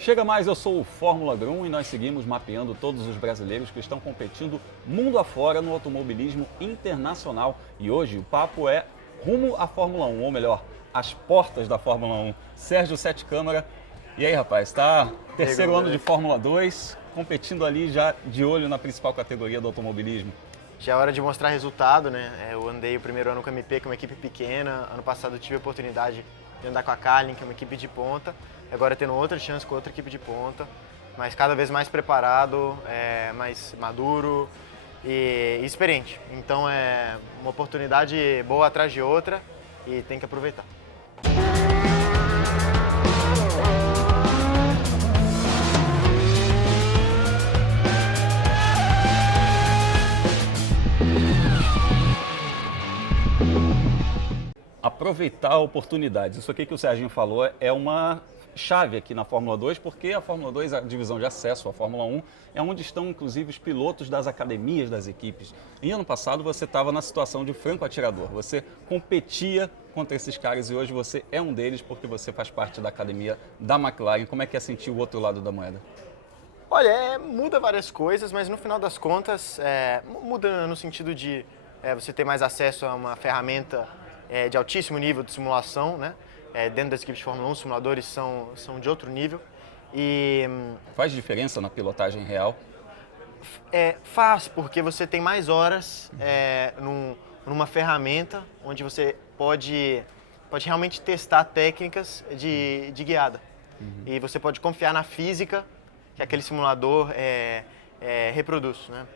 Chega mais, eu sou o Fórmula Grum e nós seguimos mapeando todos os brasileiros que estão competindo mundo afora no automobilismo internacional. E hoje o papo é rumo à Fórmula 1, ou melhor, às portas da Fórmula 1. Sérgio Sete Câmara. E aí, rapaz, tá terceiro ano de Fórmula 2, competindo ali já de olho na principal categoria do automobilismo. Já é hora de mostrar resultado, né? Eu andei o primeiro ano com a MP, que é uma equipe pequena. Ano passado eu tive a oportunidade de andar com a Carlin, que é uma equipe de ponta. Agora tendo outra chance com outra equipe de ponta, mas cada vez mais preparado, mais maduro e experiente. Então é uma oportunidade boa atrás de outra e tem que aproveitar. Aproveitar oportunidades. Isso aqui que o Serginho falou é uma chave aqui na Fórmula 2, porque a Fórmula 2, a divisão de acesso à Fórmula 1, é onde estão inclusive os pilotos das academias das equipes. E ano passado você estava na situação de franco atirador, você competia contra esses caras e hoje você é um deles porque você faz parte da academia da McLaren. Como é que é sentir o outro lado da moeda? Olha, muda várias coisas, mas no final das contas, muda no sentido de você ter mais acesso a uma ferramenta de altíssimo nível de simulação, né? Dentro das equipes de Fórmula 1, os simuladores são de outro nível. E faz diferença na pilotagem real? Faz, porque você tem mais horas numa ferramenta onde você pode realmente testar técnicas de guiada. E você pode confiar na física que aquele simulador reproduz, né?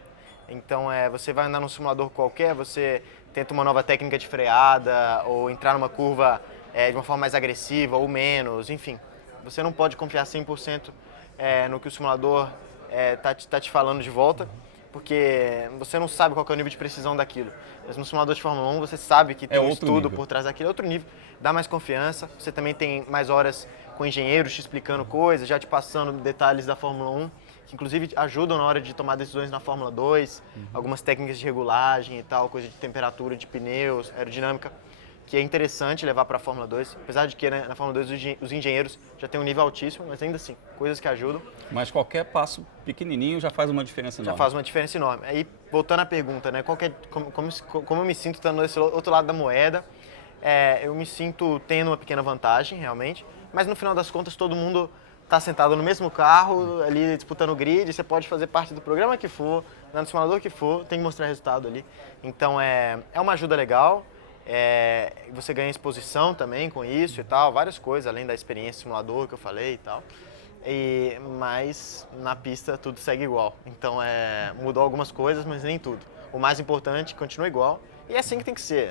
Então, você vai andar num simulador qualquer, você tenta uma nova técnica de freada ou entrar numa curva de uma forma mais agressiva ou menos, enfim. Você não pode confiar 100% no que o simulador tá te falando de volta, porque você não sabe qual que é o nível de precisão daquilo. Mas no simulador de Fórmula 1 você sabe que tem um estudo por trás daquilo, é outro nível, dá mais confiança, você também tem mais horas com engenheiros te explicando coisas, já te passando detalhes da Fórmula 1, que inclusive ajudam na hora de tomar decisões na Fórmula 2, algumas técnicas de regulagem e tal, coisa de temperatura de pneus, aerodinâmica, que é interessante levar para a Fórmula 2, apesar de que, né, na Fórmula 2 os engenheiros já têm um nível altíssimo, mas ainda assim, coisas que ajudam. Mas qualquer passo pequenininho já faz uma diferença enorme. Já faz uma diferença enorme. Aí, voltando à pergunta, né, como eu me sinto estando desse outro lado da moeda, eu me sinto tendo uma pequena vantagem, realmente, mas no final das contas todo mundo está sentado no mesmo carro, ali disputando o grid, você pode fazer parte do programa que for, no simulador que for, tem que mostrar resultado ali. Então é uma ajuda legal, você ganha exposição também com isso e tal, várias coisas, além da experiência simulador que eu falei e tal. Mas na pista tudo segue igual, então mudou algumas coisas, mas nem tudo. O mais importante continua igual e é assim que tem que ser,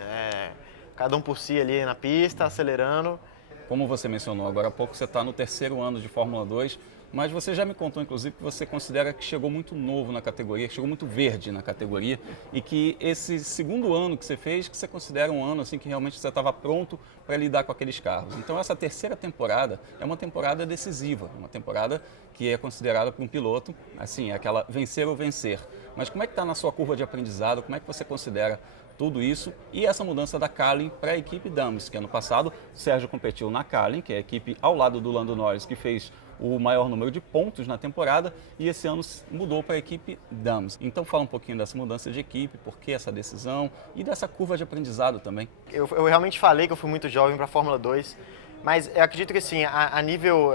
cada um por si ali na pista, acelerando. Como você mencionou agora há pouco, você está no terceiro ano de Fórmula 2, mas você já me contou, inclusive, que você considera que chegou muito novo na categoria, que chegou muito verde na categoria, e que esse segundo ano que você fez, que você considera um ano assim que realmente você estava pronto para lidar com aqueles carros. Então essa terceira temporada é uma temporada decisiva, uma temporada que é considerada por um piloto, assim, aquela vencer ou vencer. Mas como é que está na sua curva de aprendizado, como é que você considera tudo isso e essa mudança da Carlin para a equipe Dams, que ano passado o Sérgio competiu na Carlin, que é a equipe ao lado do Lando Norris, que fez o maior número de pontos na temporada, e esse ano mudou para a equipe Dams. Então fala um pouquinho dessa mudança de equipe, por que essa decisão e dessa curva de aprendizado também. Eu realmente falei que eu fui muito jovem para a Fórmula 2, mas eu acredito que assim, a nível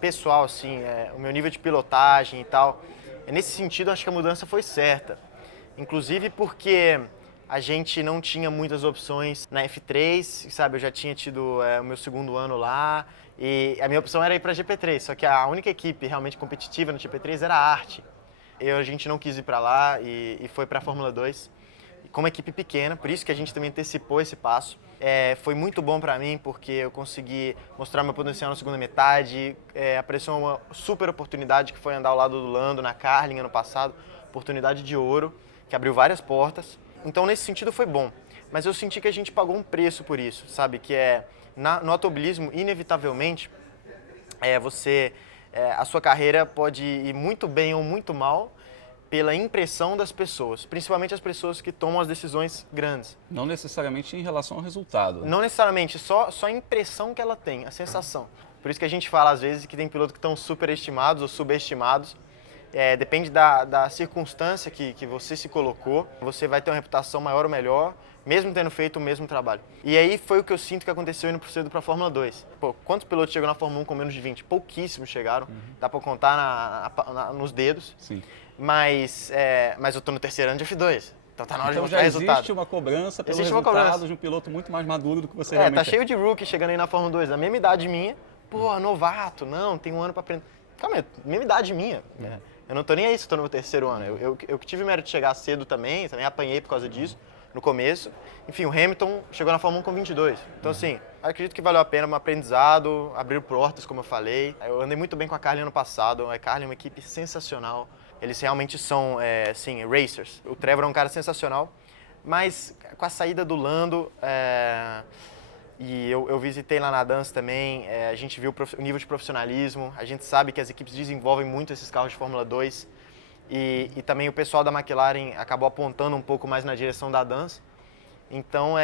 pessoal, assim, o meu nível de pilotagem e tal, nesse sentido acho que a mudança foi certa. Inclusive porque a gente não tinha muitas opções na F3, sabe? Eu já tinha tido o meu segundo ano lá e a minha opção era ir para a GP3, só que a única equipe realmente competitiva no GP3 era a Arte. A gente não quis ir para lá e foi para a Fórmula 2 como equipe pequena, por isso que a gente também antecipou esse passo. Foi muito bom para mim porque eu consegui mostrar meu potencial na segunda metade, apareceu uma super oportunidade que foi andar ao lado do Lando na Carlin ano passado, oportunidade de ouro, que abriu várias portas. Então, nesse sentido, foi bom. Mas eu senti que a gente pagou um preço por isso, sabe? Que no automobilismo, inevitavelmente, a sua carreira pode ir muito bem ou muito mal pela impressão das pessoas, principalmente as pessoas que tomam as decisões grandes. Não necessariamente em relação ao resultado. Não necessariamente, só a impressão que ela tem, a sensação. Por isso que a gente fala às vezes que tem pilotos que estão superestimados ou subestimados. Depende da circunstância que você se colocou, você vai ter uma reputação maior ou melhor, mesmo tendo feito o mesmo trabalho. E aí foi o que eu sinto que aconteceu indo cedo para a Fórmula 2. Pô, quantos pilotos chegam na Fórmula 1 com menos de 20? Pouquíssimos chegaram, dá para contar nos dedos. Sim. Mas eu tô no terceiro ano de F2, então tá na hora de Então mostrar já resultado. existe uma cobrança pelo Existe uma resultado cobrança. de um piloto muito mais maduro do que você realmente Tá cheio de rookie chegando aí na Fórmula 2, a mesma idade minha. Pô, novato, não, tem um ano para aprender. Calma aí, mesma idade minha. Eu não tô nem aí se tô no meu terceiro ano. Eu que tive mérito de chegar cedo também apanhei por causa disso no começo. Enfim, o Hamilton chegou na Fórmula 1 com 22. Então, assim, acredito que valeu a pena um aprendizado, abriu portas, como eu falei. Eu andei muito bem com a Carlin ano passado. A Carlin é uma equipe sensacional. Eles realmente são, assim, racers. O Trevor é um cara sensacional. Mas com a saída do Lando, e eu visitei lá na Dance também, a gente viu o nível de profissionalismo, a gente sabe que as equipes desenvolvem muito esses carros de Fórmula 2 e também o pessoal da McLaren acabou apontando um pouco mais na direção da Dance. Então,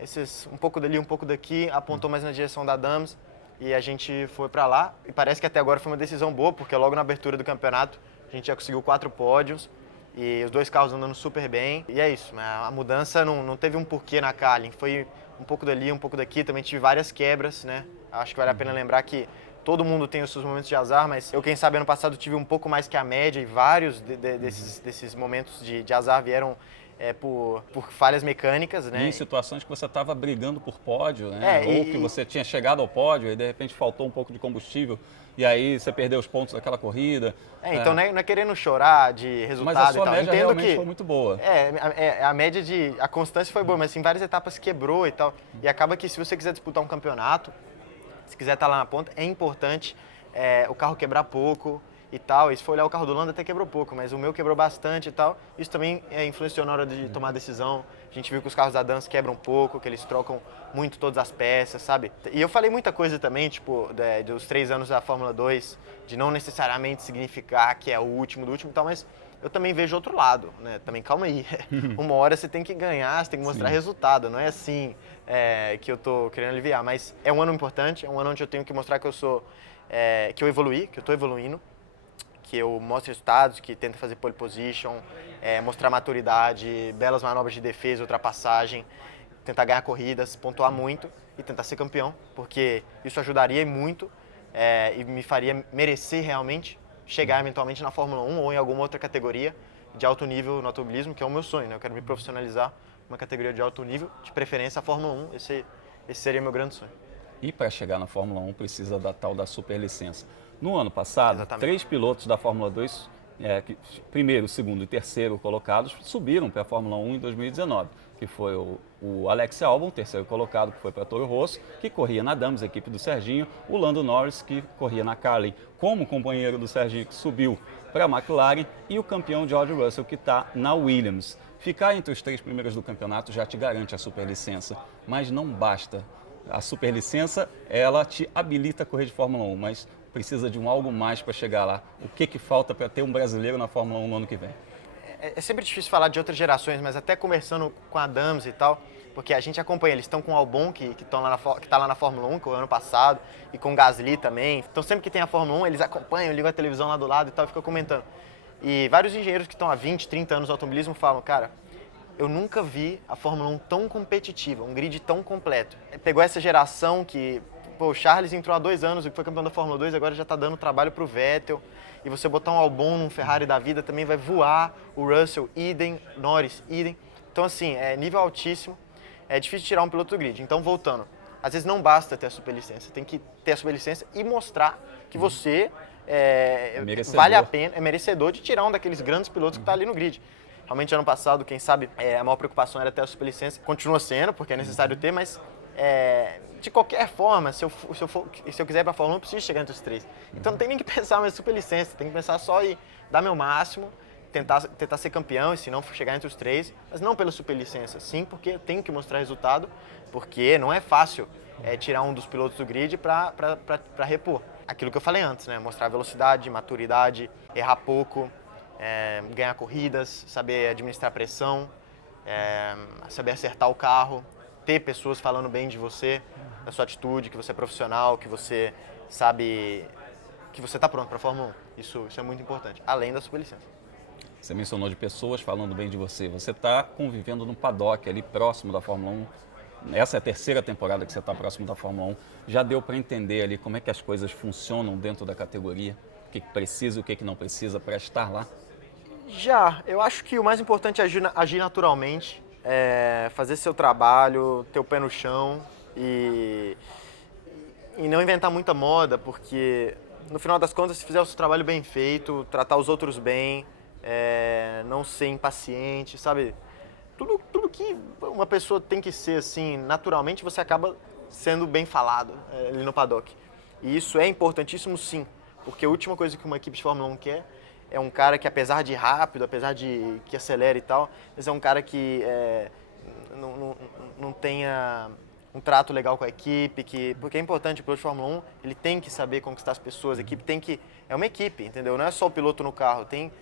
esses um pouco dali, um pouco daqui, apontou mais na direção da Dance e a gente foi para lá. E parece que até agora foi uma decisão boa, porque logo na abertura do campeonato a gente já conseguiu 4 pódios. E os 2 carros andando super bem. E é isso, a mudança não teve um porquê na Carlin, foi um pouco dali, um pouco daqui. Também tive várias quebras, né? Acho que vale a pena lembrar que todo mundo tem os seus momentos de azar, mas eu, quem sabe, ano passado tive um pouco mais que a média e vários desses momentos de azar vieram por falhas mecânicas, né? E em situações que você estava brigando por pódio, né? Ou que você tinha chegado ao pódio e de repente faltou um pouco de combustível e aí você perdeu os pontos daquela corrida. Então não é querendo chorar de resultado. Mas a sua e tal. média Entendo realmente que foi muito boa. a média a constância foi boa, mas em várias etapas quebrou e tal. E acaba que se você quiser disputar um campeonato, se quiser estar lá na ponta, é importante o carro quebrar pouco e tal. E se for olhar o carro do Lando até quebrou pouco, mas o meu quebrou bastante e tal. Isso também influenciou na hora de tomar a decisão. A gente viu que os carros da Dance quebram pouco, que eles trocam muito todas as peças, sabe? E eu falei muita coisa também, tipo, dos 3 anos da Fórmula 2, de não necessariamente significar que é o último do último e tal, mas eu também vejo outro lado, né? Também calma aí. Uma hora você tem que ganhar, você tem que mostrar resultado, não é assim que eu tô querendo aliviar, mas é um ano importante, é um ano onde eu tenho que mostrar que eu sou, que eu evoluí, que eu tô evoluindo, que eu mostro resultados, que tento fazer pole position, mostrar maturidade, belas manobras de defesa, ultrapassagem, tentar ganhar corridas, pontuar muito e tentar ser campeão, porque isso ajudaria muito e me faria merecer realmente chegar eventualmente na Fórmula 1 ou em alguma outra categoria de alto nível no automobilismo, que é o meu sonho, né? Eu quero me profissionalizar numa categoria de alto nível, de preferência a Fórmula 1, esse seria meu grande sonho. E para chegar na Fórmula 1 precisa da tal da superlicença. No ano passado, Exatamente. 3 pilotos da Fórmula 2, primeiro, segundo e terceiro colocados, subiram para a Fórmula 1 em 2019, que foi o Alex Albon, terceiro colocado, que foi para a Toro Rosso, que corria na Dams, a equipe do Serginho, o Lando Norris, que corria na Carlin, como companheiro do Serginho, que subiu para a McLaren, e o campeão George Russell, que está na Williams. Ficar entre os 3 primeiros do campeonato já te garante a superlicença, mas não basta. A superlicença, ela te habilita a correr de Fórmula 1, mas precisa de algo mais para chegar lá. O que falta para ter um brasileiro na Fórmula 1 no ano que vem? É sempre difícil falar de outras gerações, mas até conversando com a Dams e tal, porque a gente acompanha, eles estão com o Albon, que está lá na Fórmula 1, que foi o ano passado, e com o Gasly também. Então sempre que tem a Fórmula 1, eles acompanham, ligam a televisão lá do lado e tal, e ficam comentando. E vários engenheiros que estão há 20, 30 anos no automobilismo falam, cara, eu nunca vi a Fórmula 1 tão competitiva, um grid tão completo. Pegou essa geração que, o Charles entrou há 2 anos e foi campeão da Fórmula 2, agora já está dando trabalho para o Vettel. E você botar um Albon num Ferrari da vida também vai voar, o Russell, idem, Norris, idem. Então, assim, é nível altíssimo, é difícil tirar um piloto do grid. Então, voltando, às vezes não basta ter a superlicença, tem que ter a superlicença e mostrar que você vale a pena, é merecedor de tirar um daqueles grandes pilotos que está ali no grid. Realmente, ano passado, quem sabe, a maior preocupação era ter a superlicença. Continua sendo, porque é necessário ter, mas de qualquer forma, se eu quiser ir para a Fórmula 1, eu preciso chegar entre os 3. Então não tem nem que pensar mais em superlicença, tem que pensar só em dar meu máximo, tentar ser campeão e se não chegar entre os 3, mas não pela superlicença, sim porque eu tenho que mostrar resultado, porque não é fácil tirar um dos pilotos do grid para repor. Aquilo que eu falei antes, né? Mostrar velocidade, maturidade, errar pouco, ganhar corridas, saber administrar pressão, saber acertar o carro, ter pessoas falando bem de você. da sua atitude, que você é profissional, que você sabe que você está pronto para a Fórmula 1. Isso é muito importante, além da superlicença. Você mencionou de pessoas falando bem de você. Você está convivendo no paddock ali próximo da Fórmula 1. Essa é a terceira temporada que você está próximo da Fórmula 1. Já deu para entender ali como é que as coisas funcionam dentro da categoria? O que precisa e o que não precisa para estar lá? Já, eu acho que o mais importante é agir naturalmente, fazer seu trabalho, ter o pé no chão e não inventar muita moda, porque no final das contas, se fizer o seu trabalho bem feito, tratar os outros bem, não ser impaciente, sabe? Tudo que uma pessoa tem que ser assim, naturalmente, você acaba sendo bem falado ali no paddock. E isso é importantíssimo sim, porque a última coisa que uma equipe de Fórmula 1 quer é um cara que, apesar de rápido, apesar de que acelera e tal, mas é um cara que não tenha um trato legal com a equipe, porque é importante, o piloto de Fórmula 1, ele tem que saber conquistar as pessoas, a equipe tem que... É uma equipe, entendeu? Não é só o piloto no carro, tem,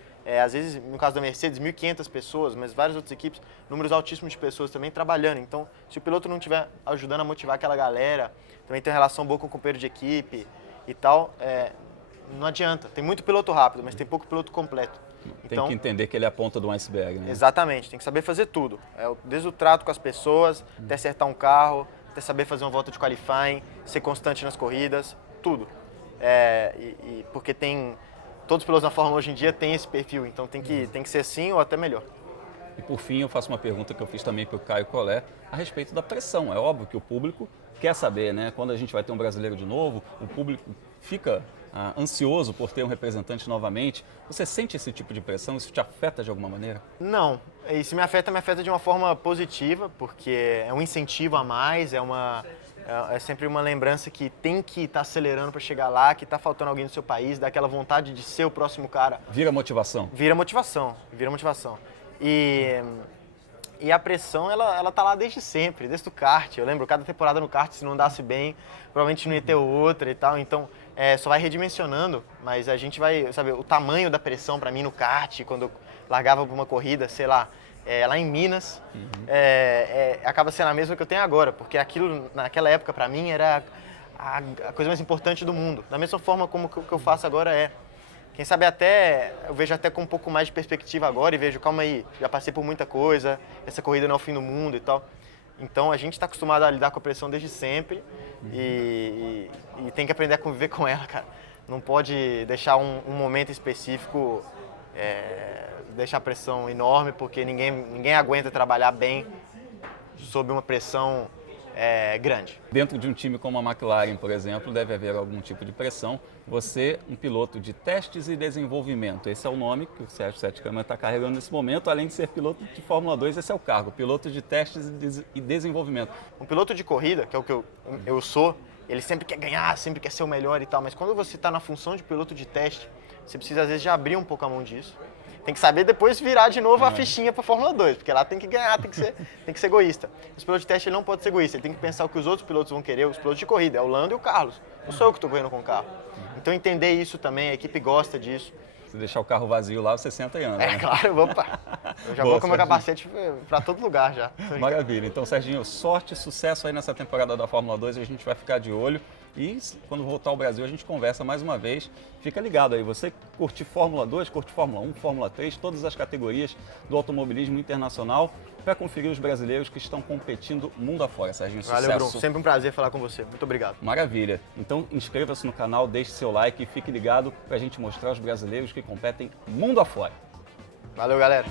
às vezes, no caso da Mercedes, 1.500 pessoas, mas várias outras equipes, números altíssimos de pessoas também trabalhando. Então, se o piloto não estiver ajudando a motivar aquela galera, também tem uma relação boa com o companheiro de equipe e tal, não adianta. Tem muito piloto rápido, mas tem pouco piloto completo. Tem que entender que ele é a ponta do iceberg, né? Exatamente, tem que saber fazer tudo. Desde o trato com as pessoas, até acertar um carro, até saber fazer uma volta de qualifying, ser constante nas corridas, tudo. Porque todos os pilotos na Fórmula hoje em dia têm esse perfil, então tem que ser assim ou até melhor. E por fim, eu faço uma pergunta que eu fiz também para o Caio Collet a respeito da pressão. É óbvio que o público quer saber, né? Quando a gente vai ter um brasileiro de novo, o público fica ansioso por ter um representante novamente. Você sente esse tipo de pressão? Isso te afeta de alguma maneira? Não, isso me afeta de uma forma positiva, porque é um incentivo a mais, é sempre uma lembrança que tem que estar acelerando para chegar lá, que está faltando alguém no seu país, dá aquela vontade de ser o próximo cara. Vira motivação? Vira motivação. E a pressão, ela tá lá desde sempre, desde o kart. Eu lembro, cada temporada no kart, se não andasse bem, provavelmente não ia ter outra e tal. Então, só vai redimensionando, mas a gente vai, sabe, o tamanho da pressão para mim no kart, quando eu largava pra uma corrida, sei lá, lá em Minas, acaba sendo a mesma que eu tenho agora, porque aquilo, naquela época, para mim, era a coisa mais importante do mundo. Da mesma forma como o que eu faço agora Quem sabe eu vejo até com um pouco mais de perspectiva agora e vejo, calma aí, já passei por muita coisa, essa corrida não é o fim do mundo e tal. Então a gente está acostumado a lidar com a pressão desde sempre e tem que aprender a conviver com ela, cara. Não pode deixar um momento específico deixar a pressão enorme, porque ninguém aguenta trabalhar bem sob uma pressão grande. Dentro de um time como a McLaren, por exemplo, deve haver algum tipo de pressão. Você, um piloto de testes e desenvolvimento, esse é o nome que o Sérgio Sete Câmara está carregando nesse momento, além de ser piloto de Fórmula 2, esse é o cargo, piloto de testes e desenvolvimento. Um piloto de corrida, que é o que eu sou, ele sempre quer ganhar, sempre quer ser o melhor e tal, mas quando você está na função de piloto de teste, você precisa às vezes já abrir um pouco a mão disso. Tem que saber depois virar de novo a fichinha para a Fórmula 2, porque lá tem que ganhar, tem que ser egoísta. Os pilotos de teste ele não pode ser egoísta, ele tem que pensar o que os outros pilotos vão querer, os pilotos de corrida, é o Lando e o Carlos. Não sou eu que estou correndo com o carro. Então entender isso também, a equipe gosta disso. Se deixar o carro vazio lá, você senta e anda. Né? Claro, eu já vou com o meu capacete para todo lugar já. Maravilha. Então, Serginho, sorte e sucesso aí nessa temporada da Fórmula 2, a gente vai ficar de olho. E quando voltar ao Brasil, a gente conversa mais uma vez. Fica ligado aí, você curte Fórmula 2, curte Fórmula 1, Fórmula 3, todas as categorias do automobilismo internacional, para conferir os brasileiros que estão competindo mundo afora. Serginho, sucesso. Valeu, Bruno. Sempre um prazer falar com você. Muito obrigado. Maravilha. Então, inscreva-se no canal, deixe seu like e fique ligado para a gente mostrar os brasileiros que competem mundo afora. Valeu, galera.